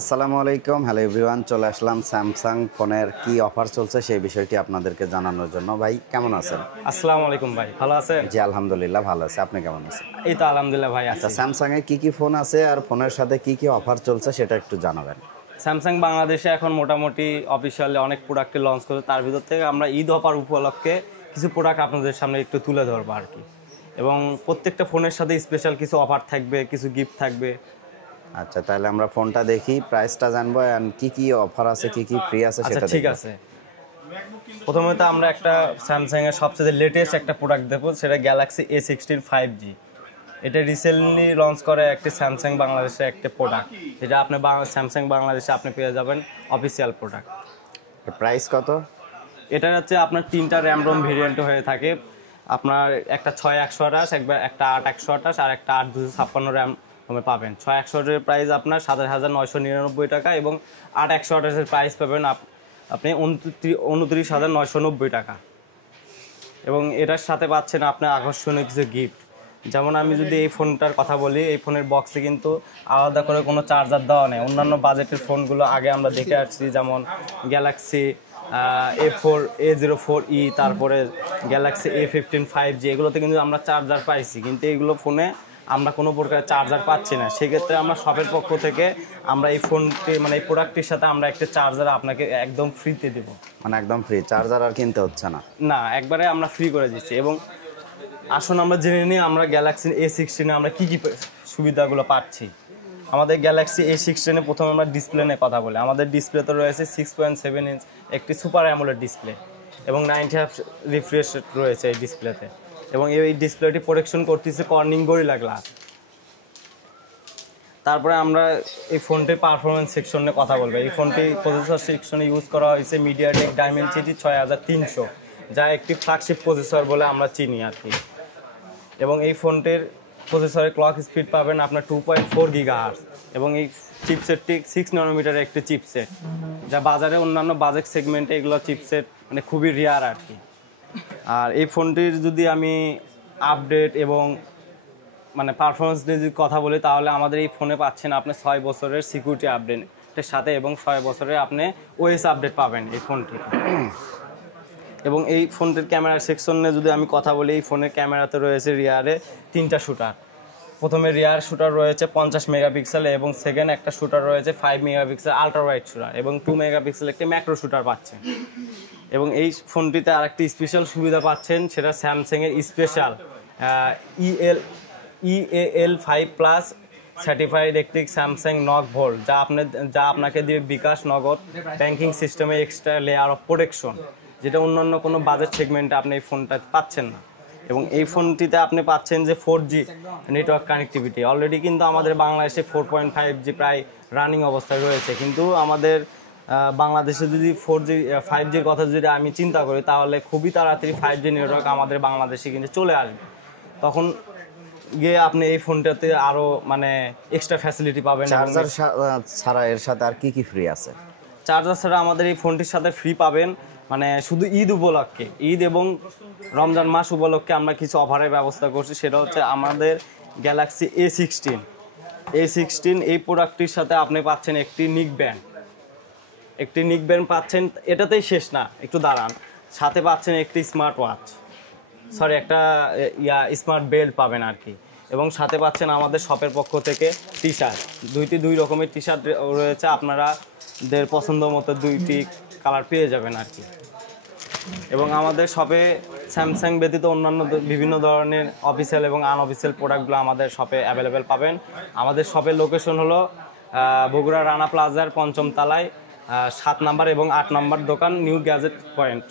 আসসালামু আলাইকুম, hello everyone. চলে আসলাম স্যামসাং ফোনের কি অফার চলছে সেই বিষয়টি আপনাদেরকে জানানোর জন্য। ভাই কেমন আছেন? আসসালামু আলাইকুম ভাই, ভালো আছেন? জি আলহামদুলিল্লাহ ভালো আছে। আপনি কেমন আছেন? এই তো আলহামদুলিল্লাহ ভাই আচ্ছা, আছি। স্যামসাং এ কি কি ফোন আছে আর ফোনের সাথে কি কি অফার চলছে সেটা একটু জানাবেন। স্যামসাং বাংলাদেশে এখন মোটামুটি অফিসিয়ালি অনেক প্রোডাক্ট লঞ্চ করে, তার ভিতর থেকে আমরা ঈদ অফার উপলক্ষে কিছু প্রোডাক্ট আপনাদের সামনে একটু তুলে ধরবো আর কি। এবং প্রত্যেকটা ফোনের সাথে স্পেশাল কিছু অফার থাকবে, কিছু গিফট থাকবে। আচ্ছা, তাহলে আমরা ফোনটা দেখি, প্রাইসটা জানবো আর কি কি অফার আছে, কি কি ফ্রি আছে আচ্ছা সেটা ঠিক দেখব। আছে, প্রথমে তো আমরা একটা স্যামসাং এর সবচেয়ে লেটেস্ট একটা প্রোডাক্ট দেবো, সেটা গ্যালাক্সি A16 5G। এটা রিসেন্টলি লঞ্চ করে একটি স্যামসাং বাংলাদেশের একটা প্রোডাক্ট, যেটা আপনি স্যামসাং বাংলাদেশে আপনি পেয়ে যাবেন অফিসিয়াল প্রোডাক্ট। প্রাইস কত? এটা হচ্ছে আপনার 3টা র্যাম রোম ভেরিয়েন্ট হয়ে থাকে। আপনার একটা 6128, একটা 8128 আর একটা 8256 র্যাম রোমে পাবেন। 6128 এর প্রাইস আপনার 27,999 টাকা এবং 8128 এর প্রাইস পাবেন আপনি 29,990 টাকা। এবং এটার সাথে পাচ্ছেন আপনার আকর্ষণীয় কিছু গিফট। যেমন আমি যদি এই ফোনটার কথা বলি, এই ফোনের বক্সে কিন্তু আলাদা করে কোনো চার্জার দেওয়া নেই। অন্যান্য বাজেটের ফোনগুলো আগে আমরা দেখে আসছি, যেমন গ্যালাক্সি A04e, তারপরে গ্যালাক্সি A15 5G, এগুলোতে কিন্তু আমরা চার্জার পাইছি, কিন্তু এইগুলো ফোনে আমরা কোনো প্রকার চার্জার পাচ্ছি না। সেক্ষেত্রে আমরা শপের পক্ষ থেকে আমরা এই ফোনটি মানে এই প্রোডাক্টটির সাথে আমরা একটা চার্জার আপনাকে একদম ফ্রিতে দেবো। মানে একদম ফ্রি, চার্জার আর কিনতে হচ্ছে না? না, একবারে আমরা ফ্রি করে দিচ্ছি। এবং আসুন আমরা জেনে নিই আমরা গ্যালাক্সি A16 আমরা কী কী সুবিধাগুলো পাচ্ছি। আমাদের গ্যালাক্সি A16 প্রথমে আমরা ডিসপ্লে নিয়ে কথা বলি। আমাদের ডিসপ্লেতে রয়েছে 6.7 ইঞ্চ একটি সুপার অ্যামোলেড ডিসপ্লে এবং 90 হার্টজ রিফ্রেশ রয়েছে এই ডিসপ্লেতে। এবং এই ডিসপ্লেটি প্রোটেকশন করতেছে কর্নিং গরিলা গ্লাস। তারপরে আমরা এই ফোনটির পারফরমেন্স সেকশনে কথা বলবো। এই ফোনটি প্রসেসর সেকশনে ইউজ করা হয়েছে মিডিয়াটেক ডাইমেনসিটি 6300, যা একটি ফ্ল্যাগশিপ প্রসেসর বলে আমরা চিনি আর কি। এবং এই ফোনটির প্রসেসরের ক্লক স্পিড পাবেন আপনার 2.4 GHz এবং এই চিপসেটটি 6 ন্যানোমিটারের একটি চিপসেট, যা বাজারে অন্যান্য বাজেট সেগমেন্টে এগুলো চিপসেট মানে খুবই রেয়ার আর কি। আর এই ফোনটির যদি আমি আপডেট এবং মানে পারফরমেন্স নিয়ে যদি কথা বলি, তাহলে আমাদের এই ফোনে পাচ্ছেন আপনি 6 বছরের সিকিউরিটি আপডেটের সাথে এবং 6 বছরের আপনি ওএস আপডেট পাবেন এই ফোনটি। এবং এই ফোনটির ক্যামেরা সেকশনে যদি আমি কথা বলি, এই ফোনের ক্যামেরাতে রয়েছে রিয়ারে 3টা শুটার। প্রথমে রিয়ার শুটার রয়েছে 50 মেগাপিক্সেল এবং সেকেন্ড একটা শুটার রয়েছে 5 মেগাপিক্সেল আলট্রা ওয়াইড শুটার এবং 2 মেগাপিক্সেল একটি ম্যাক্রো শুটার পাচ্ছেন। এবং এই ফোনটিতে আরেকটি স্পেশাল সুবিধা পাচ্ছেন, সেটা স্যামসাংয়ের স্পেশাল EAL5+ সার্টিফাইড একটি স্যামসাং নক ভোল্ট, যা আপনাকে দিয়ে বিকাশ নগদ ব্যাংকিং সিস্টেমে এক্সট্রা লেয়ার অফ প্রোটেকশন, যেটা অন্যান্য কোনো বাজেট সেগমেন্টে আপনি এই ফোনটা পাচ্ছেন না। এবং এই ফোনটিতে আপনি পাচ্ছেন যে 4G নেটওয়ার্ক কানেক্টিভিটি। অলরেডি কিন্তু আমাদের বাংলাদেশে 4.5G প্রায় রানিং অবস্থায় রয়েছে, কিন্তু আমাদের বাংলাদেশে যদি 4G 5Gর কথা যদি আমি চিন্তা করি, তাহলে খুবই তাড়াতাড়ি 5G নেটওয়ার্ক আমাদের বাংলাদেশে কিন্তু চলে আসবে। তখন গিয়ে আপনি এই ফোনটাতে আরও মানে এক্সট্রা ফ্যাসিলিটি পাবেন। চার্জার ছাড়া এর সাথে আর কি কি ফ্রি আছে? চার্জার ছাড়া আমাদের এই ফোনটির সাথে ফ্রি পাবেন মানে শুধু ঈদ উপলক্ষে, ঈদ এবং রমজান মাস উপলক্ষে আমরা কিছু অফারের ব্যবস্থা করছি। সেটা হচ্ছে আমাদের গ্যালাক্সি A16 এই প্রোডাক্টটির সাথে আপনি পাচ্ছেন একটি নিক ব্যান্ড পাচ্ছেন। এটাতেই শেষ না, একটু দাঁড়ান। সাথে পাচ্ছেন একটি একটা স্মার্ট বেল্ট পাবেন আর কি। এবং সাথে পাচ্ছেন আমাদের শপের পক্ষ থেকে টি শার্ট, দুই রকমের টি শার্ট রয়েছে, আপনারাদের পছন্দ মতো 2টি কালার পেয়ে যাবেন আর কি। এবং আমাদের শপে স্যামসাং ব্যতীত অন্যান্য বিভিন্ন ধরনের অফিসিয়াল এবং আনঅফিসিয়াল প্রোডাক্টগুলো আমাদের শপে অ্যাভেলেবেল পাবেন। আমাদের শপের লোকেশন হলো বগুড়া রানা প্লাজার 5ম তলায় 7 নম্বর এবং 8 নম্বর দোকান, নিউ গ্যাজেট পয়েন্ট।